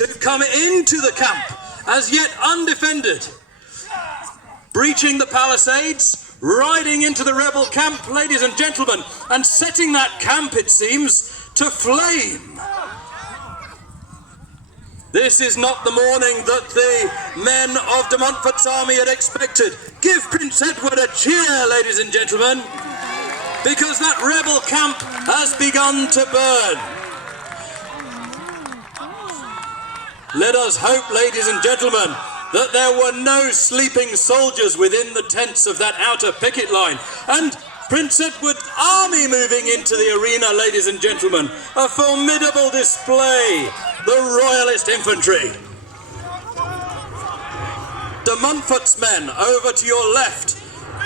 to come into the camp, as yet undefended, breaching the palisades, riding into the rebel camp, ladies and gentlemen, and setting that camp, it seems, to flame. This is not the morning that the men of de Montfort's army had expected. Give Prince Edward a cheer, ladies and gentlemen, because that rebel camp has begun to burn. Let us hope, ladies and gentlemen, that there were no sleeping soldiers within the tents of that outer picket line. And Prince Edward's army moving into the arena, ladies and gentlemen. A formidable display. The Royalist infantry. De Montfort's men over to your left,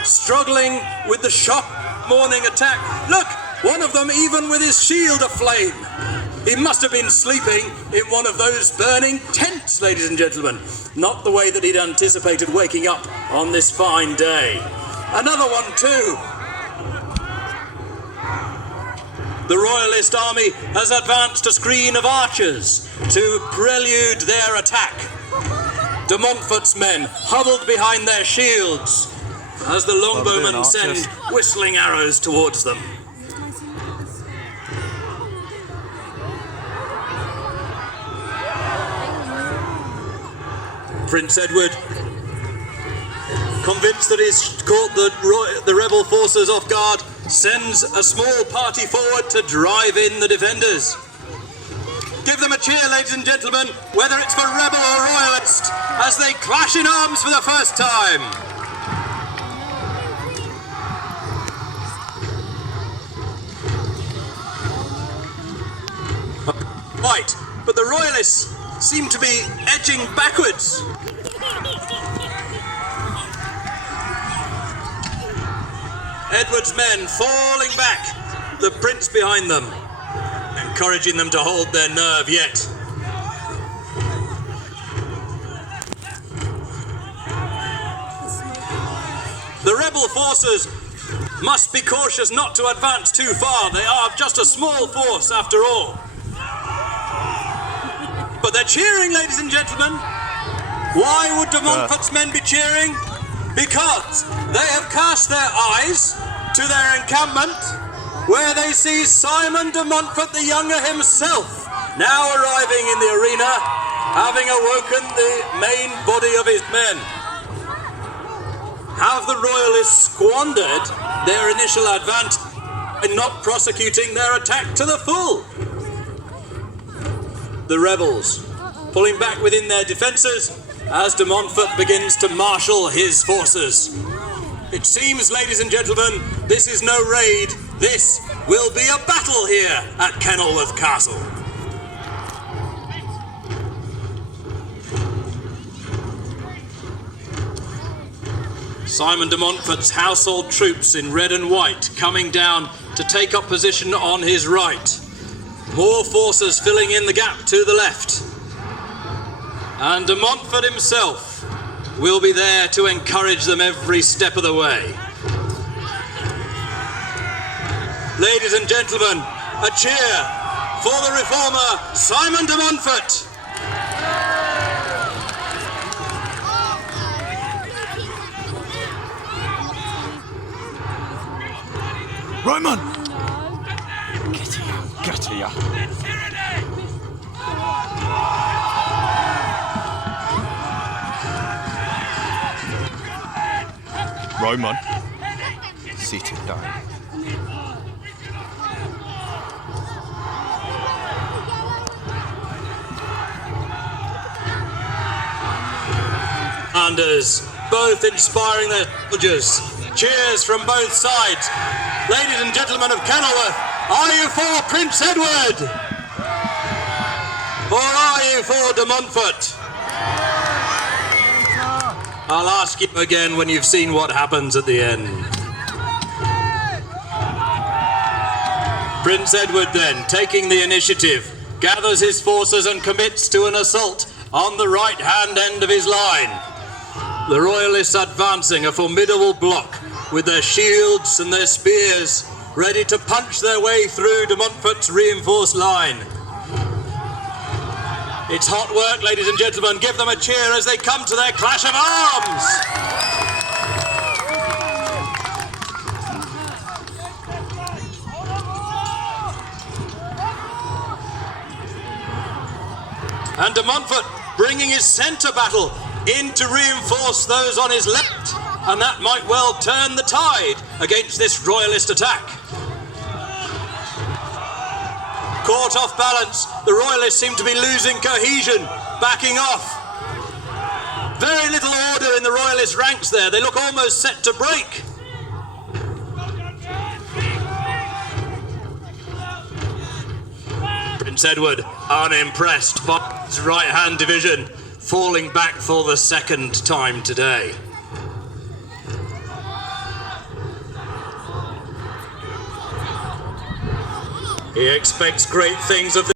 struggling with the shock morning attack. Look, one of them even with his shield aflame. He must have been sleeping in one of those burning tents, ladies and gentlemen. Not the way that he'd anticipated waking up on this fine day. Another one too. The Royalist army has advanced a screen of archers to prelude their attack. De Montfort's men huddled behind their shields as the longbowmen send whistling arrows towards them. Prince Edward, convinced that he's caught the rebel forces off guard, sends a small party forward to drive in the defenders. Give them a cheer, ladies and gentlemen, whether it's for rebel or royalist, as they clash in arms for the first time. Right, but the royalists seem to be edging backwards. Edward's men falling back, the prince behind them, encouraging them to hold their nerve yet. The rebel forces must be cautious not to advance too far. They are just a small force after all. But they're cheering, ladies and gentlemen. Why would de Montfort's men be cheering? Because they have cast their eyes to their encampment, where they see Simon de Montfort the Younger himself, now arriving in the arena, having awoken the main body of his men. Have the Royalists squandered their initial advantage by not prosecuting their attack to the full? The rebels pulling back within their defences as de Montfort begins to marshal his forces. It seems, ladies and gentlemen, this is no raid. This will be a battle here at Kenilworth Castle. Simon de Montfort's household troops in red and white coming down to take up position on his right. More forces filling in the gap to the left. And de Montfort himself will be there to encourage them every step of the way. Ladies and gentlemen, a cheer for the reformer Simon de Montfort. Roman! Get here. Roman, sit it down. Commanders, both inspiring their soldiers. Cheers from both sides. Ladies and gentlemen of Kenilworth, are you for Prince Edward? Or are you for de Montfort? I'll ask you again when you've seen what happens at the end. Prince Edward then, taking the initiative, gathers his forces and commits to an assault on the right-hand end of his line. The Royalists advancing a formidable block with their shields and their spears, ready to punch their way through de Montfort's reinforced line. It's hot work, ladies and gentlemen. Give them a cheer as they come to their clash of arms. And de Montfort bringing his centre battle in to reinforce those on his left, and that might well turn the tide against this royalist attack. Caught off balance, the royalists seem to be losing cohesion, backing off. Very little order in the royalist ranks there. They look almost set to break. Prince Edward, unimpressed by his right-hand division, falling back for the second time today. He expects great things of